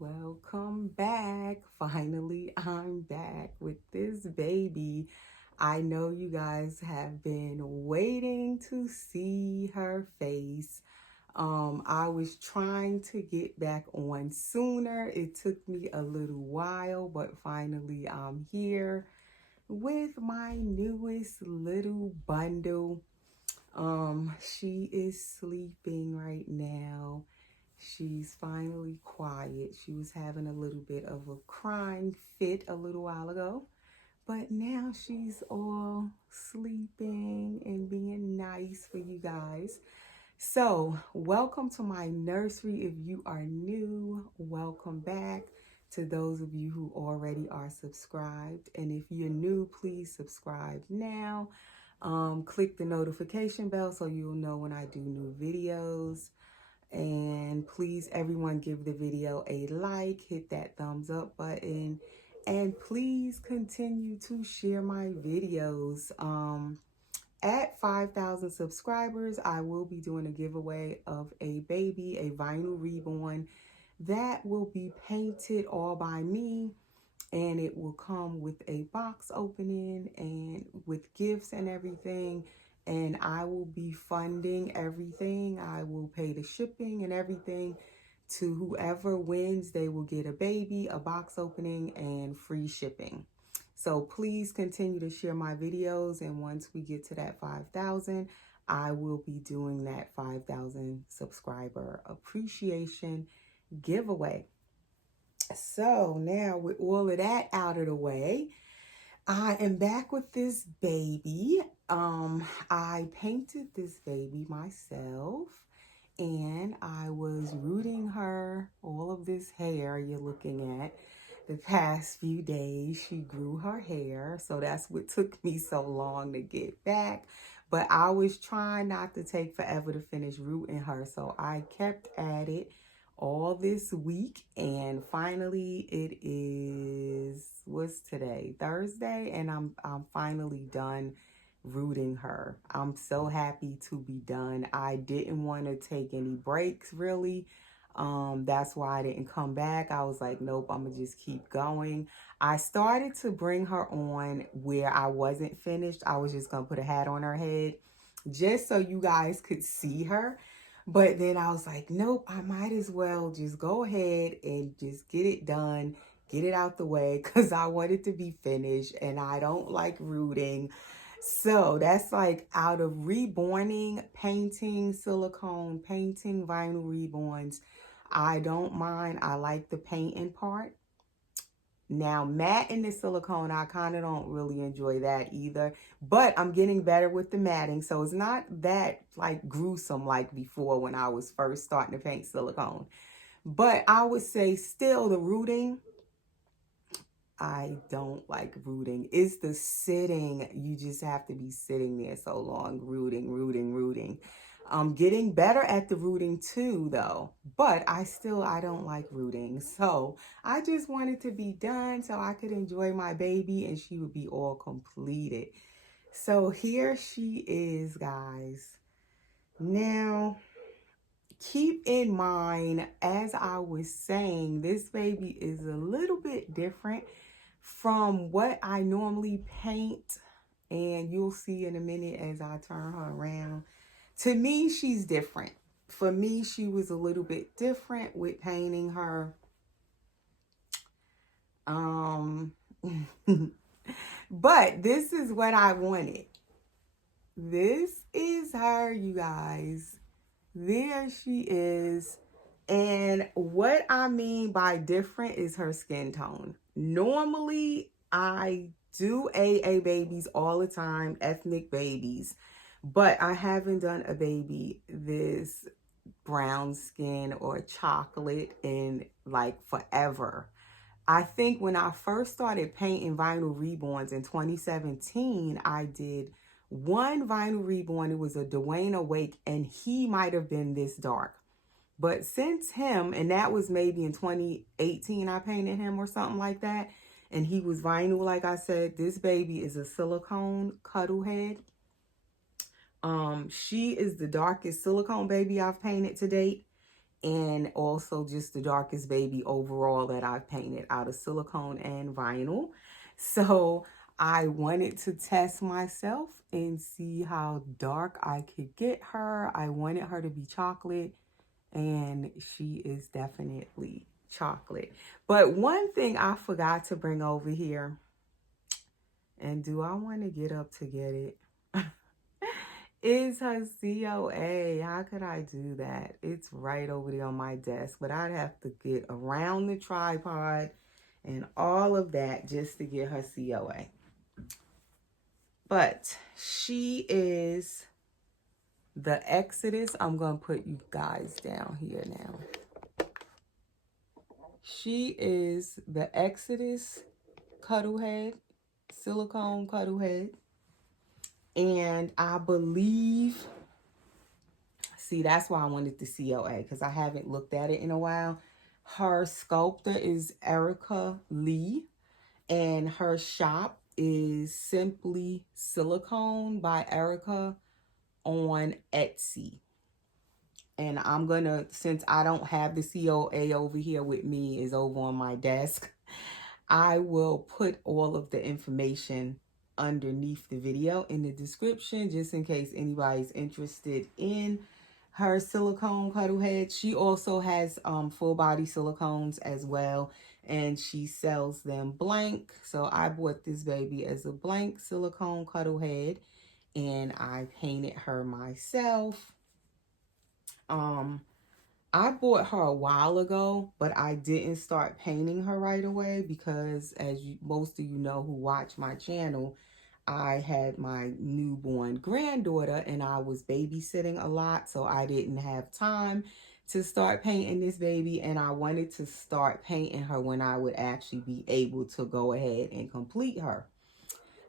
Welcome back. Finally, I'm back with this baby. I know you guys have been waiting to see her face. I was trying to get back on sooner. It took me a little while, but finally I'm here with my newest little bundle. She is sleeping right now. She's finally quiet. She was having a little bit of a crying fit a little while ago, but now she's all sleeping and being nice for you guys. So, welcome to my nursery. If you are new, welcome back. To those of you who already are subscribed, and if you're new, please subscribe now. Click the notification bell so you'll know when I do new videos. And please, everyone, give the video a like, hit that thumbs up button, and please continue to share my videos. At 5,000 subscribers, I will be doing a giveaway of a baby, a vinyl reborn that will be painted all by me, and it will come with a box opening and with gifts and everything. And I will be funding everything. I will pay the shipping and everything. To whoever wins, they will get a baby, a box opening, and free shipping. So please continue to share my videos, and once we get to that 5,000, I will be doing that 5,000 subscriber appreciation giveaway. So now with all of that out of the way, I am back with this baby. I painted this baby myself, and I was rooting her, all of this hair you're looking at. The past few days, she grew her hair, so that's what took me so long to get back. But I was trying not to take forever to finish rooting her, so I kept at it all this week, and finally it is, what's today? Thursday, and I'm finally done rooting her. I'm so happy to be done. I didn't want to take any breaks really. That's why I didn't come back. I was like, nope, I'm gonna just keep going. I started to bring her on where I wasn't finished. I was just gonna put a hat on her head just so you guys could see her. But then I was like, nope, I might as well just go ahead and just get it done, get it out the way, because I want it to be finished and I don't like rooting. So that's like out of reborning, painting, silicone, painting vinyl reborns. I don't mind. I like the painting part. Now, matting the silicone, I kind of don't really enjoy that either. But I'm getting better with the matting, so it's not that like gruesome like before when I was first starting to paint silicone. But I would say still the rooting, I don't like rooting. It's the sitting. You just have to be sitting there so long, rooting. I'm getting better at the rooting too, though. But I don't like rooting. So I just wanted to be done so I could enjoy my baby and she would be all completed. So here she is, guys. Now, keep in mind, as I was saying, this baby is a little bit different from what I normally paint, and you'll see in a minute as I turn her around. To me, she's different. For me, she was a little bit different with painting her. But this is what I wanted. This is her, you guys. There she is. And what I mean by different is her skin tone. Normally, I do AA babies all the time, ethnic babies, but I haven't done a baby this brown skin or chocolate in like forever. I think when I first started painting vinyl reborns in 2017, I did one vinyl reborn. It was a Dwayne Awake, and he might have been this dark. But since him, and that was maybe in 2018, I painted him or something like that. And he was vinyl, like I said. This baby is a silicone Cuddle head. She is the darkest silicone baby I've painted to date. and also just the darkest baby overall that I've painted out of silicone and vinyl. So I wanted to test myself and see how dark I could get her. I wanted her to be chocolate, and she is definitely chocolate. But one thing I forgot to bring over here, and do I want to get up to get it? Is her COA. How could I do that? It's right over there on my desk, but I'd have to get around the tripod and all of that just to get her COA. But she is the Exodus. I'm going to put you guys down here now. She is the Exodus cuddle head, silicone cuddle head. And I believe, see, that's why I wanted the COA, because I haven't looked at it in a while. Her sculptor is Erica Lee, and her shop is Simply Silicone by Erica on Etsy. And I'm gonna, since I don't have the COA over here with me, is over on my desk, I will put all of the information underneath the video in the description, just in case anybody's interested in her silicone cuddle head. She also has full body silicones as well, and she sells them blank. So I bought this baby as a blank silicone cuddle head, and I painted her myself. I bought her a while ago, but I didn't start painting her right away because, as most of you know who watch my channel, I had my newborn granddaughter and I was babysitting a lot, so I didn't have time to start painting this baby, and I wanted to start painting her when I would actually be able to go ahead and complete her.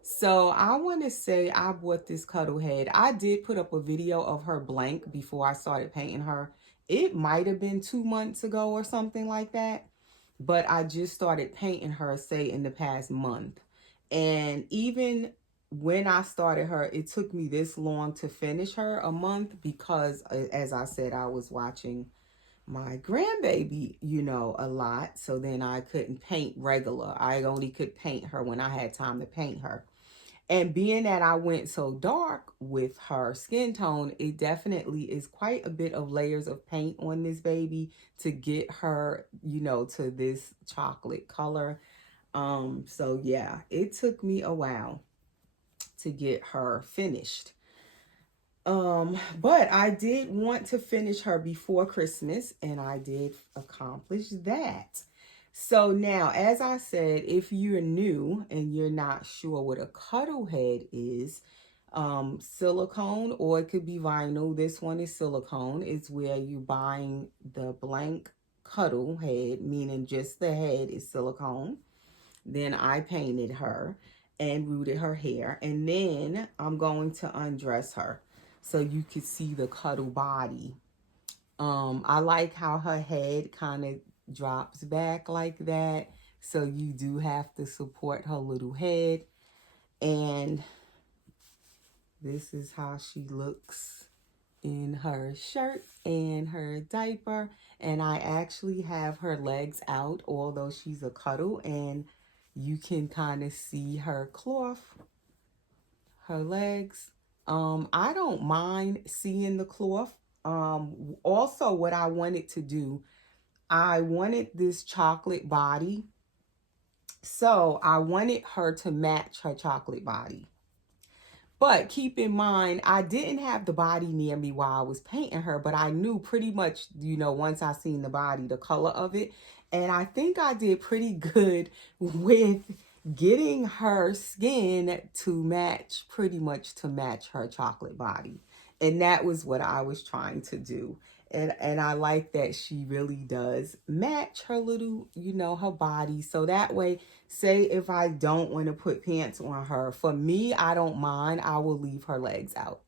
So I want to say I bought this cuddle head. I did put up a video of her blank before I started painting her. It might have been 2 months ago or something like that. But I just started painting her, say, in the past month. And even when I started her, it took me this long to finish her, a month, because, as I said, I was watching my grandbaby, you know, a lot. So then I couldn't paint regular. I only could paint her when I had time to paint her. And being that I went so dark with her skin tone, it definitely is quite a bit of layers of paint on this baby to get her, you know, to this chocolate color. So yeah, it took me a while to get her finished. But I did want to finish her before Christmas, and I did accomplish that. So now, as I said, if you're new and you're not sure what a cuddle head is, silicone, or it could be vinyl. This one is silicone. It's where you're buying the blank cuddle head, meaning just the head is silicone. Then I painted her and rooted her hair, and then I'm going to undress her so you could see the cuddle body. I like how her head kind of drops back like that, so you do have to support her little head. And this is how she looks in her shirt and her diaper. And I actually have her legs out, although she's a cuddle, and you can kind of see her cloth, her legs. I don't mind seeing the cloth. Also, what I wanted to do, I wanted this chocolate body. So I wanted her to match her chocolate body. But keep in mind, I didn't have the body near me while I was painting her, but I knew pretty much, you know, once I seen the body, the color of it. And I think I did pretty good with getting her skin to match, pretty much to match her chocolate body. And that was what I was trying to do. And I like that she really does match her little, you know, her body. So that way, say if I don't want to put pants on her, for me, I don't mind. I will leave her legs out.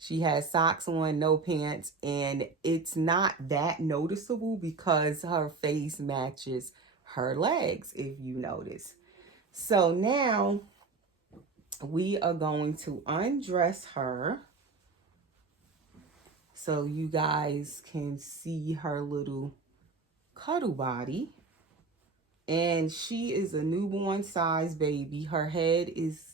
She has socks on, no pants, and it's not that noticeable because her face matches her legs, if you notice. So now we are going to undress her. so you guys can see her little cuddle body. And she is a newborn size baby. Her head is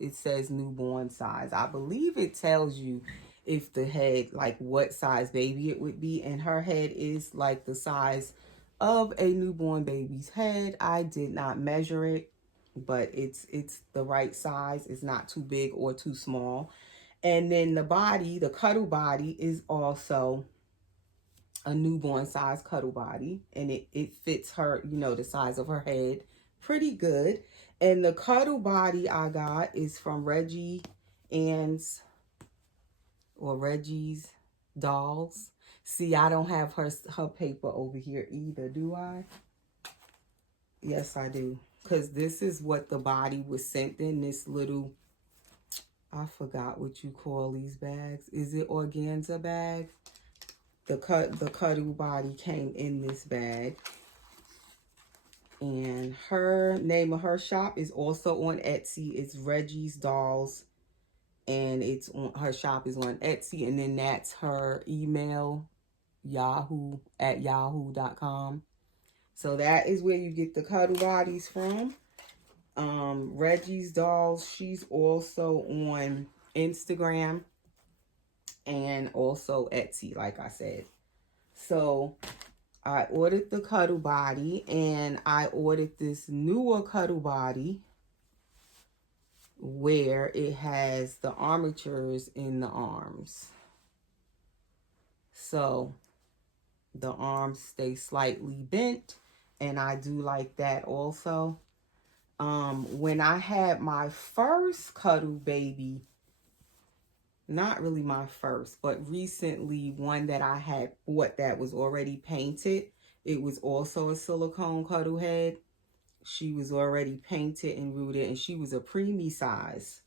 it says newborn size. I believe it tells you if the head, like what size baby it would be, and her head is like the size of a newborn baby's head. I did not measure it, but it's the right size. It's not too big or too small. And then the body, the cuddle body, is also a newborn size cuddle body, and it fits her, you know, the size of her head pretty good. And the cuddle body I got is from Reggie's Dolls. See, I don't have her paper over here either, do I? Yes, I do, because this is what the body was sent in, this little, I forgot what you call these bags. Is it organza bag? The cuddle body came in this bag. And her name of her shop is also on Etsy. It's Reggie's Dolls, and it's on, her shop is on Etsy, and then that's her email, yahoo@yahoo.com. So that is where you get the cuddle bodies from. Reggie's Dolls, she's also on Instagram and also Etsy, like I said. So I ordered the cuddle body, and I ordered this newer cuddle body where it has the armatures in the arms. So the arms stay slightly bent, and I do like that also. When I had my first cuddle baby, not really my first, but recently one that I had bought that was already painted. It was also a silicone cuddle head. She was already painted and rooted, and she was a preemie size.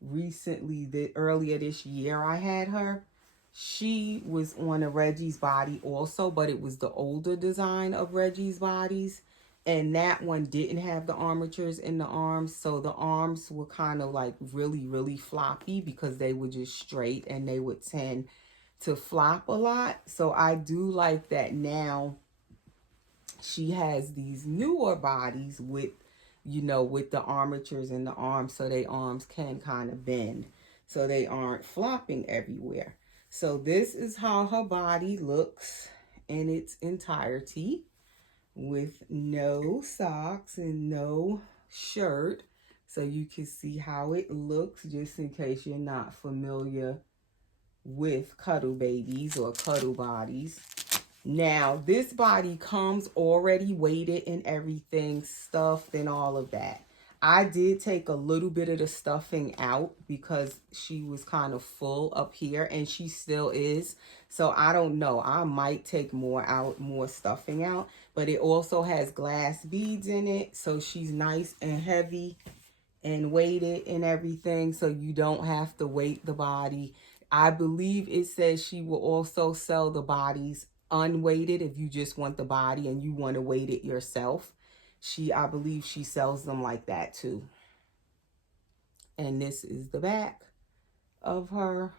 Recently, earlier this year, I had her. She was on a Reggie's body also, but it was the older design of Reggie's bodies. And that one didn't have the armatures in the arms. So the arms were kind of like really, really floppy because they were just straight and they would tend to flop a lot. So I do like that now she has these newer bodies with, you know, with the armatures in the arms, so they arms can kind of bend so they aren't flopping everywhere. So this is how her body looks in its entirety, with no socks and no shirt. So you can see how it looks, just in case you're not familiar with cuddle babies or cuddle bodies. Now, this body comes already weighted and everything, stuffed and all of that. I did take a little bit of the stuffing out because she was kind of full up here, and she still is. So I don't know. I might take more out, more stuffing out. But it also has glass beads in it, so she's nice and heavy and weighted and everything, so you don't have to weight the body. I believe it says she will also sell the bodies unweighted if you just want the body and you want to weight it yourself. I believe she sells them like that too. And this is the back of her.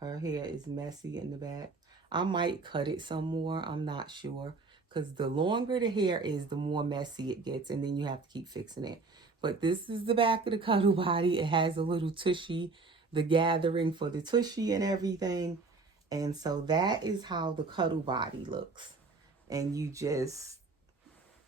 Her hair is messy in the back. I might cut it some more. I'm not sure, because the longer the hair is, the more messy it gets, and then you have to keep fixing it. But this is the back of the cuddle body. It has a little tushy, the gathering for the tushy and everything. And so that is how the cuddle body looks. And you just,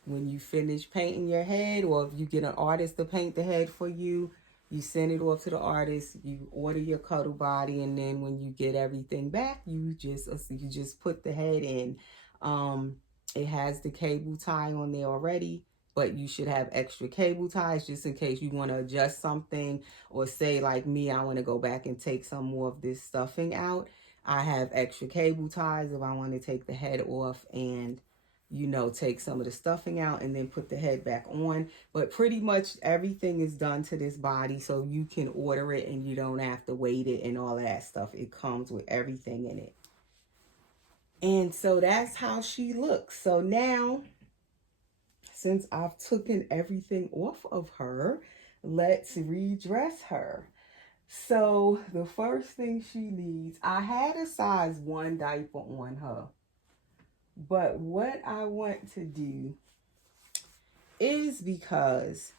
when you finish painting your head, or if you get an artist to paint the head for you, you send it off to the artist, you order your cuddle body, and then when you get everything back, you just put the head in. It has the cable tie on there already, but you should have extra cable ties just in case you want to adjust something, or say like me, I want to go back and take some more of this stuffing out. I have extra cable ties if I want to take the head off and, you know, take some of the stuffing out and then put the head back on. But pretty much everything is done to this body, so you can order it and you don't have to weight it and all of that stuff. It comes with everything in it. And so that's how she looks. So now, since I've taken everything off of her, let's redress her. So the first thing she needs, I had a size 1 diaper on her. But what I want to do is, because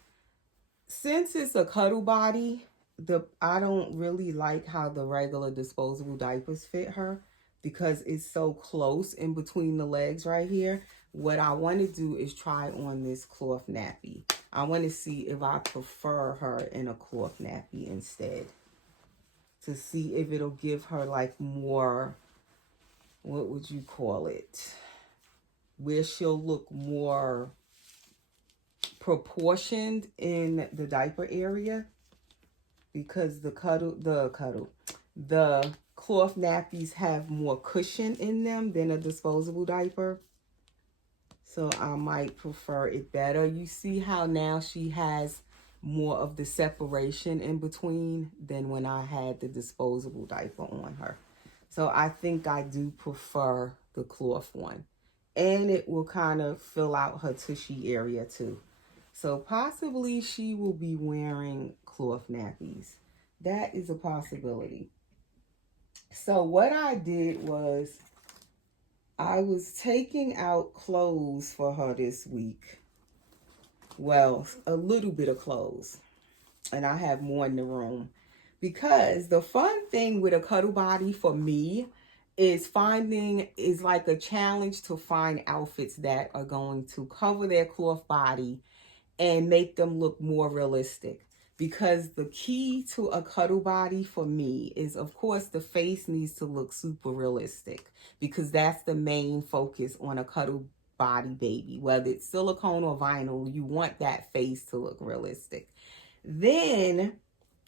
since it's a cuddle body, I don't really like how the regular disposable diapers fit her, because it's so close in between the legs right here. What I want to do is try on this cloth nappy. I want to see if I prefer her in a cloth nappy instead, to see if it'll give her like more, what would you call it, where she'll look more proportioned in the diaper area, because the cloth nappies have more cushion in them than a disposable diaper. So I might prefer it better. You see how now she has more of the separation in between than when I had the disposable diaper on her. So I think I do prefer the cloth one. And it will kind of fill out her tushy area too. So possibly she will be wearing cloth nappies. That is a possibility. So what I did was, I was taking out clothes for her this week. Well, a little bit of clothes. And I have more in the room. Because the fun thing with a cuddle body for me is like a challenge to find outfits that are going to cover their cloth body and make them look more realistic. Because the key to a cuddle body for me is, of course, the face needs to look super realistic, because that's the main focus on a cuddle body baby. Whether it's silicone or vinyl, you want that face to look realistic. Then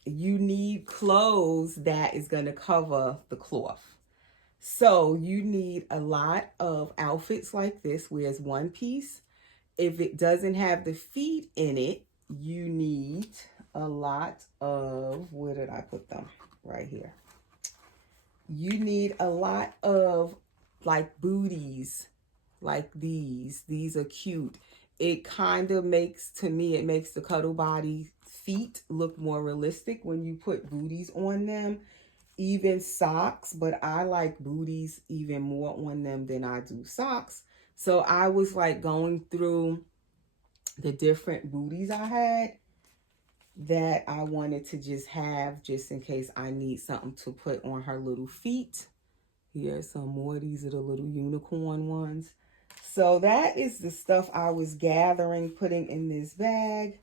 you need clothes that is going to cover the cloth. So you need a lot of outfits like this where it's one piece. If it doesn't have the feet in it, you need a lot of, where did I put them? Right here. You need a lot of like booties, like these. These are cute. It kind of makes, to me, it makes the cuddle body feet look more realistic when you put booties on them. Even socks, but I like booties even more on them than I do socks. So I was like going through the different booties I had that I wanted to just have, just in case I need something to put on her little feet. Here's some more. These are the little unicorn ones. So that is the stuff I was gathering, putting in this bag.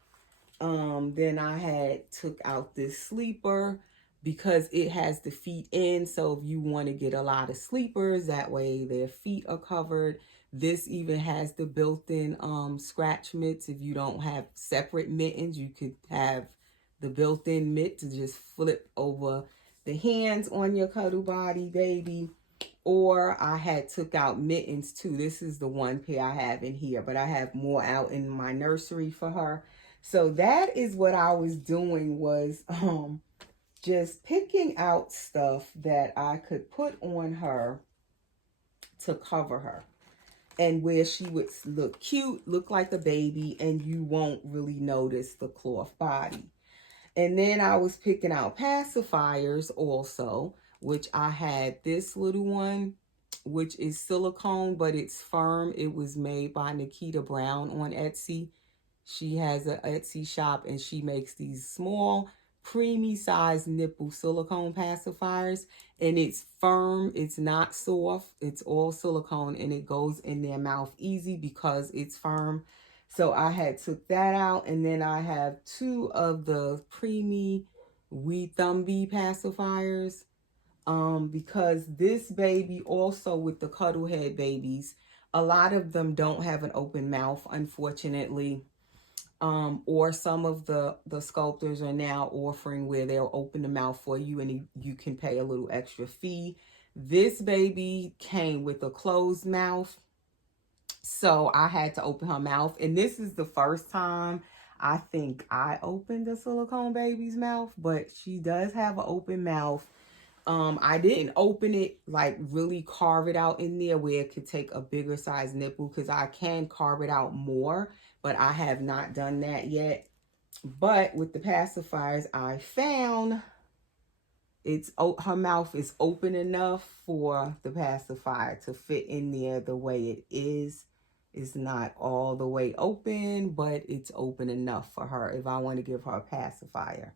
Then I had took out this sleeper because it has the feet in. So if you want to get a lot of sleepers, that way their feet are covered. This even has the built-in scratch mitts. If you don't have separate mittens, you could have the built-in mitt to just flip over the hands on your cuddle body baby. Or I had took out mittens too. This is the one pair I have in here, but I have more out in my nursery for her. So that is what I was doing, was just picking out stuff that I could put on her to cover her, and where she would look cute, look like a baby, and you won't really notice the cloth body. And then I was picking out pacifiers also, which I had this little one, which is silicone, but it's firm. It was made by Nikita Brown on Etsy. She has an Etsy shop, and she makes these small, preemie size nipple silicone pacifiers. And it's firm. It's not soft. It's all silicone, and it goes in their mouth easy because it's firm. So I had took that out, and then I have two of the preemie Wee Thumbie pacifiers. Because this baby, also with the cuddle head babies, a lot of them don't have an open mouth, unfortunately. Or some of the sculptors are now offering where they'll open the mouth for you and you can pay a little extra fee. This baby came with a closed mouth, so I had to open her mouth. And this is the first time I think I opened a silicone baby's mouth, but she does have an open mouth. I didn't open it, like really carve it out in there where it could take a bigger size nipple, because I can carve it out more, but I have not done that yet. But with the pacifiers, I found her mouth is open enough for the pacifier to fit in there the way it is. It's not all the way open, but it's open enough for her if I want to give her a pacifier.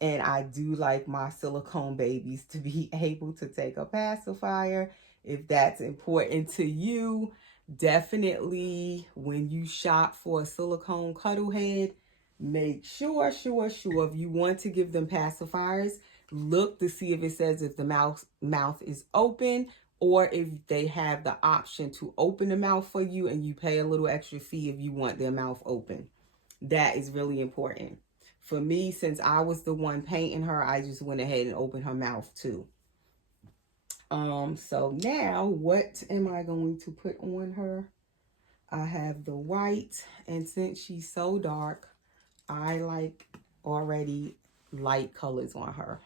And I do like my silicone babies to be able to take a pacifier. If that's important to you, definitely when you shop for a silicone cuddle head, make sure if you want to give them pacifiers, look to see if it says if the mouth is open, or if they have the option to open the mouth for you and you pay a little extra fee if you want their mouth open. That is really important. For me, since I was the one painting her, I just went ahead and opened her mouth too. So now what am I going to put on her? I have the white, and since she's so dark, I like already light colors on her.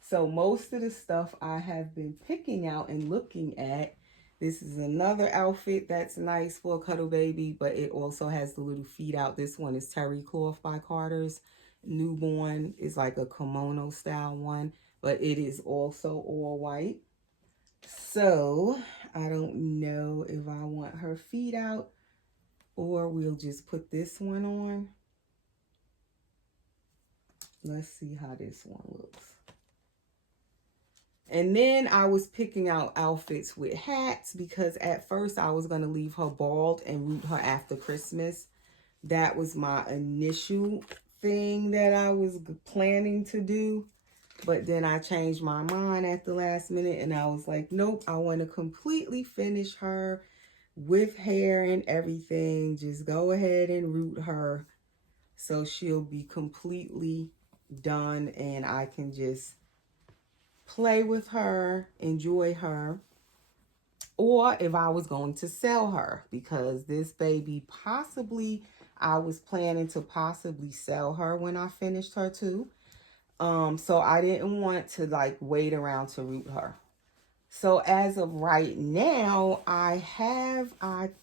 So most of the stuff I have been picking out and looking at. This is another outfit that's nice for a cuddle baby, but it also has the little feet out. This one is Terry Cloth by Carter's. Newborn is like a kimono style one, but it is also all white. So I don't know if I want her feet out or we'll just put this one on. Let's see how this one looks. And then I was picking out outfits with hats because at first I was going to leave her bald and root her after Christmas. That was my initial thing that I was planning to do. But then I changed my mind at the last minute and I was like, nope, I want to completely finish her with hair and everything. Just go ahead and root her so she'll be completely done and I can just play with her, enjoy her. Or if I was going to sell her, because this baby possibly, I was planning to possibly sell her when I finished her too. So I didn't want to like wait around to root her. So as of right now, I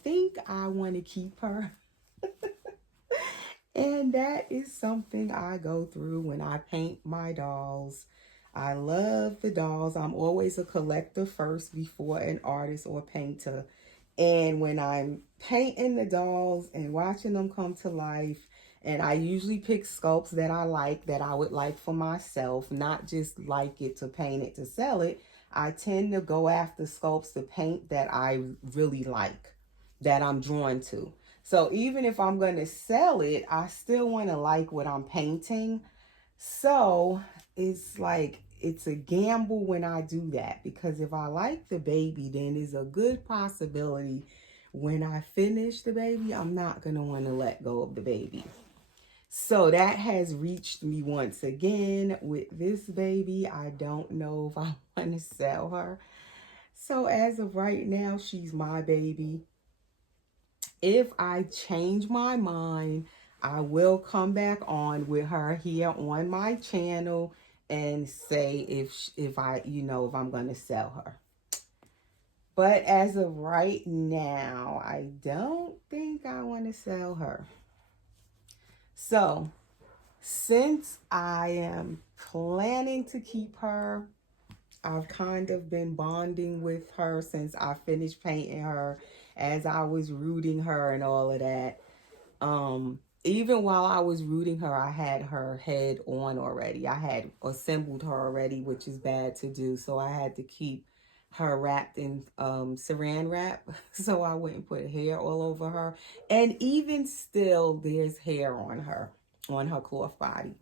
think I want to keep her. And that is something I go through when I paint my dolls. I love the dolls. I'm always a collector first before an artist or painter. And when I'm painting the dolls and watching them come to life, and I usually pick sculpts that I like, that I would like for myself, not just like it to paint it to sell it. I tend to go after sculpts to paint that I really like, that I'm drawn to. So even if I'm going to sell it, I still want to like what I'm painting. So it's like, it's a gamble when I do that, because if I like the baby, then there's a good possibility when I finish the baby, I'm not going to want to let go of the baby. So that has reached me once again with this baby. I don't know if I want to sell her. So as of right now, she's my baby. If I change my mind, I will come back on with her here on my channel and say if I'm going to sell her. But as of right now, I don't think I want to sell her. So since I am planning to keep her, I've kind of been bonding with her since I finished painting her, as I was rooting her and all of that. Even while I was rooting her, I had her head on already. I had assembled her already, which is bad to do. So I had to keep her wrapped in saran wrap so I wouldn't put hair all over her. And even still, there's hair on her cloth body.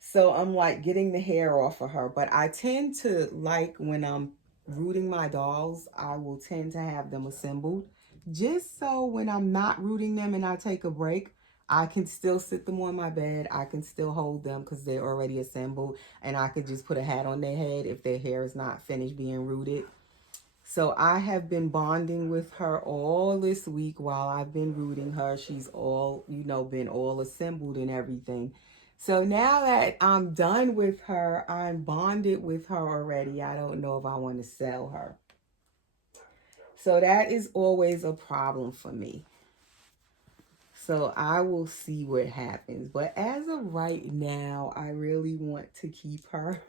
So I'm like getting the hair off of her. But I tend to like, when I'm rooting my dolls, I will tend to have them assembled. Just so when I'm not rooting them and I take a break, I can still sit them on my bed. I can still hold them because they're already assembled. And I could just put a hat on their head if their hair is not finished being rooted. So I have been bonding with her all this week while I've been rooting her. She's all, been all assembled and everything. So now that I'm done with her, I'm bonded with her already. I don't know if I want to sell her. So that is always a problem for me. So I will see what happens. But as of right now, I really want to keep her.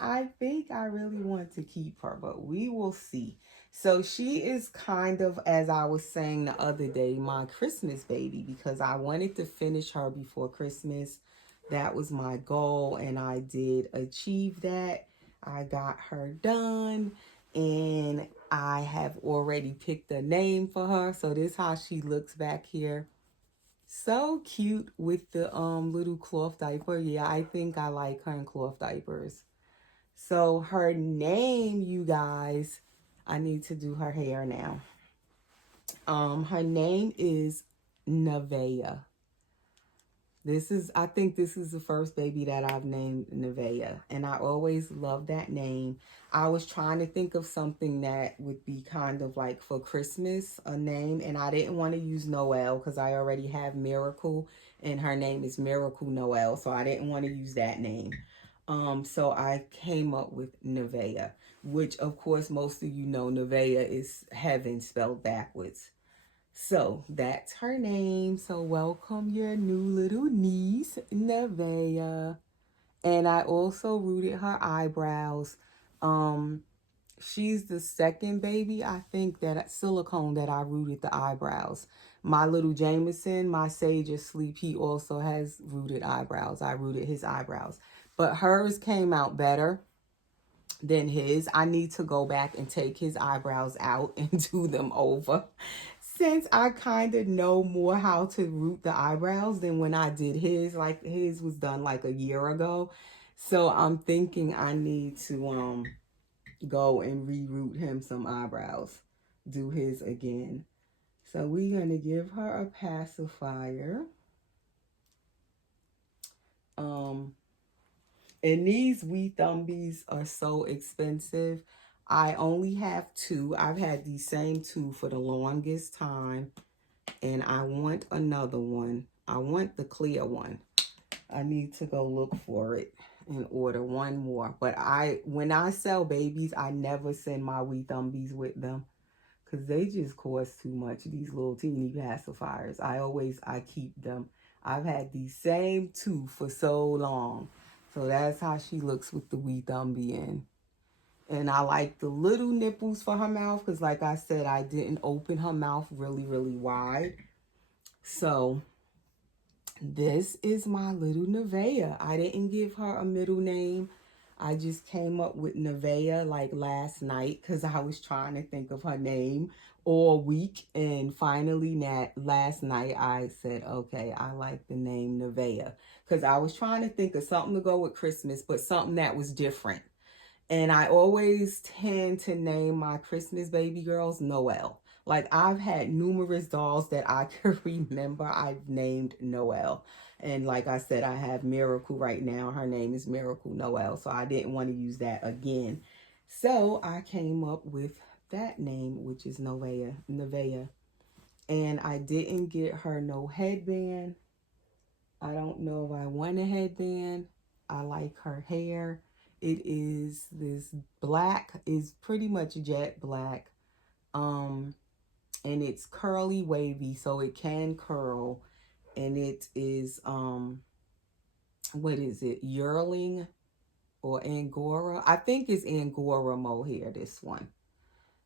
I think I really want to keep her, but we will see. So she is kind of, as I was saying the other day, my Christmas baby because I wanted to finish her before Christmas. That was my goal, and I did achieve that. I got her done, and I have already picked a name for her. So this is how she looks back here. So cute with the little cloth diaper. Yeah, I think I like her in cloth diapers. So her name, you guys, I need to do her hair now. Her name is Nevaeh. I think this is the first baby that I've named Nevaeh, and I always love that name. I was trying to think of something that would be kind of like for Christmas, a name, and I didn't want to use Noel because I already have Miracle, and her name is Miracle Noel, so I didn't want to use that name. So I came up with Nevaeh, which of course most of you know Nevaeh is heaven spelled backwards. So that's her name. So welcome your new little niece, Nevaeh. And I also rooted her eyebrows. Um, she's the second baby, I think, that Silicone that I rooted the eyebrows. My little Jameson, my sage asleep, he also has rooted eyebrows. I rooted his eyebrows. But hers came out better than his. I need to go back and take his eyebrows out and do them over. Since I kind of know more how to root the eyebrows than when I did his, like his was done like a year ago. So I'm thinking I need to go and reroot him some eyebrows, do his again. So we're gonna give her a pacifier. Um and these wee thumbies are so expensive. I only have two. I've had these same two for the longest time. And I want another one. I want the clear one. I need to go look for it and order one more. But when I sell babies, I never send my wee thumbies with them because they just cost too much. These little teeny pacifiers. I keep them. I've had these same two for so long. So that's how she looks with the wee thumbie in. And I like the little nipples for her mouth because like I said, I didn't open her mouth really, really wide. So this is my little Nevaeh. I didn't give her a middle name. I just came up with Nevaeh like last night because I was trying to think of her name all week. And finally, last night, I said, okay, I like the name Nevaeh because I was trying to think of something to go with Christmas, but something that was different. And I always tend to name my Christmas baby girls Noel. Like I've had numerous dolls that I can remember I've named Noel. And like I said, I have Miracle right now. Her name is Miracle Noel. So I didn't want to use that again. So I came up with that name, which is Nevaeh. And I didn't get her no headband. I don't know if I want a headband. I like her hair. It is this black, is pretty much jet black. And it's curly wavy, so it can curl. And it is what is it? Yearling or Angora? I think it's Angora mohair, this one.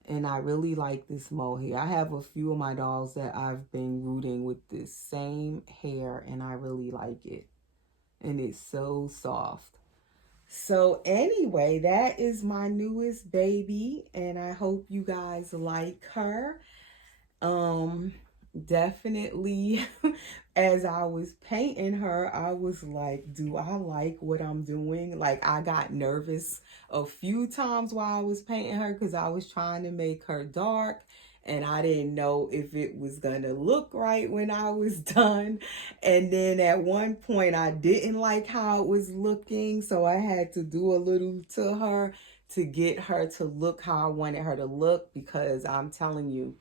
And I really like this mohair. I have a few of my dolls that I've been rooting with this same hair, and I really like it. And it's so soft. So anyway, that is my newest baby, and I hope you guys like her. Definitely as I was painting her, I was like, do I like what I'm doing? Like I got nervous a few times while I was painting her because I was trying to make her dark and I didn't know if it was gonna look right when I was done. And then at one point I didn't like how it was looking, so I had to do a little to her to get her to look how I wanted her to look, because I'm telling you,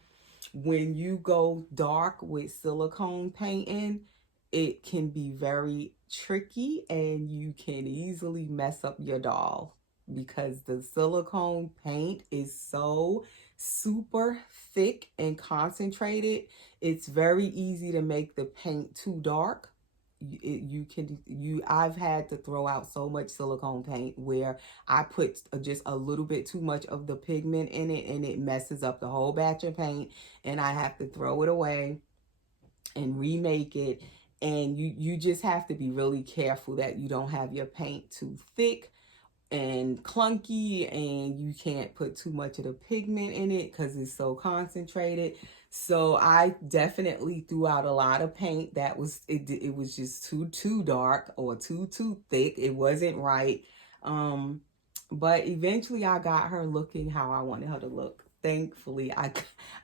when you go dark with silicone painting, it can be very tricky and you can easily mess up your doll because the silicone paint is so super thick and concentrated. It's very easy to make the paint too dark. I've had to throw out so much silicone paint where I put just a little bit too much of the pigment in it, and it messes up the whole batch of paint, and I have to throw it away and remake it. And you just have to be really careful that you don't have your paint too thick and clunky, and you can't put too much of the pigment in it because it's so concentrated. So I definitely threw out a lot of paint that was it was just too dark or too thick. It wasn't right. But eventually I got her looking how I wanted her to look. Thankfully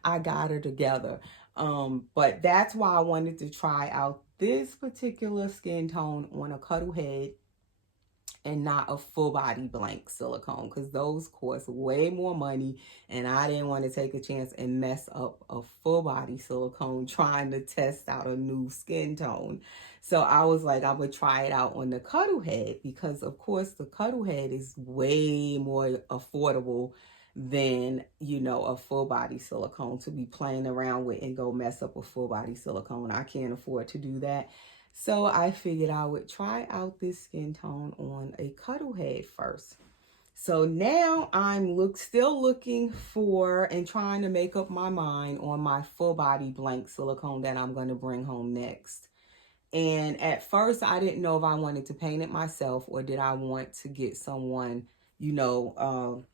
I got her together. But that's why I wanted to try out this particular skin tone on a Cuddle head and not a full body blank silicone, because those cost way more money, and I didn't want to take a chance and mess up a full body silicone trying to test out a new skin tone. So I was like, I would try it out on the Cuddle head, because of course the Cuddle head is way more affordable than, you know, a full body silicone to be playing around with and go mess up a full body silicone. I can't afford to do that. So I figured I would try out this skin tone on a Cuddle head first. So now I'm still looking for and trying to make up my mind on my full body blank silicone that I'm going to bring home next. And at first I didn't know if I wanted to paint it myself or did I want to get someone, you know,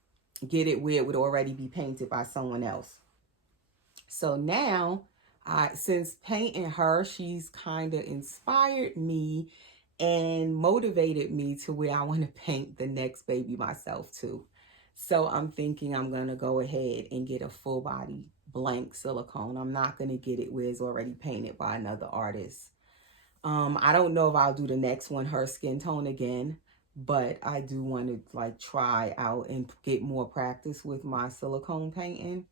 get it where it would already be painted by someone else. So now, since painting her, she's kind of inspired me and motivated me to where I want to paint the next baby myself too. So I'm thinking I'm going to go ahead and get a full body blank silicone. I'm not going to get it where it's already painted by another artist. I don't know if I'll do the next one, her skin tone again, but I do want to like try out and get more practice with my silicone painting.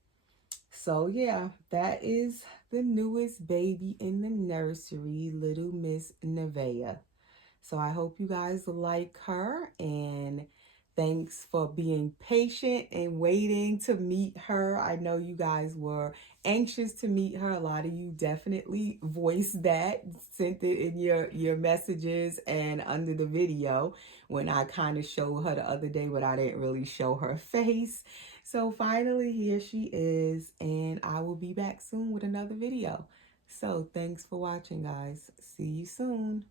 So yeah, that is the newest baby in the nursery, little Miss Nevaeh. So I hope you guys like her, and thanks for being patient and waiting to meet her. I know you guys were anxious to meet her. A lot of you definitely voiced that, sent it in your messages and under the video when I kind of showed her the other day, but I didn't really show her face. So finally here she is, and I will be back soon with another video. So thanks for watching, guys. See you soon.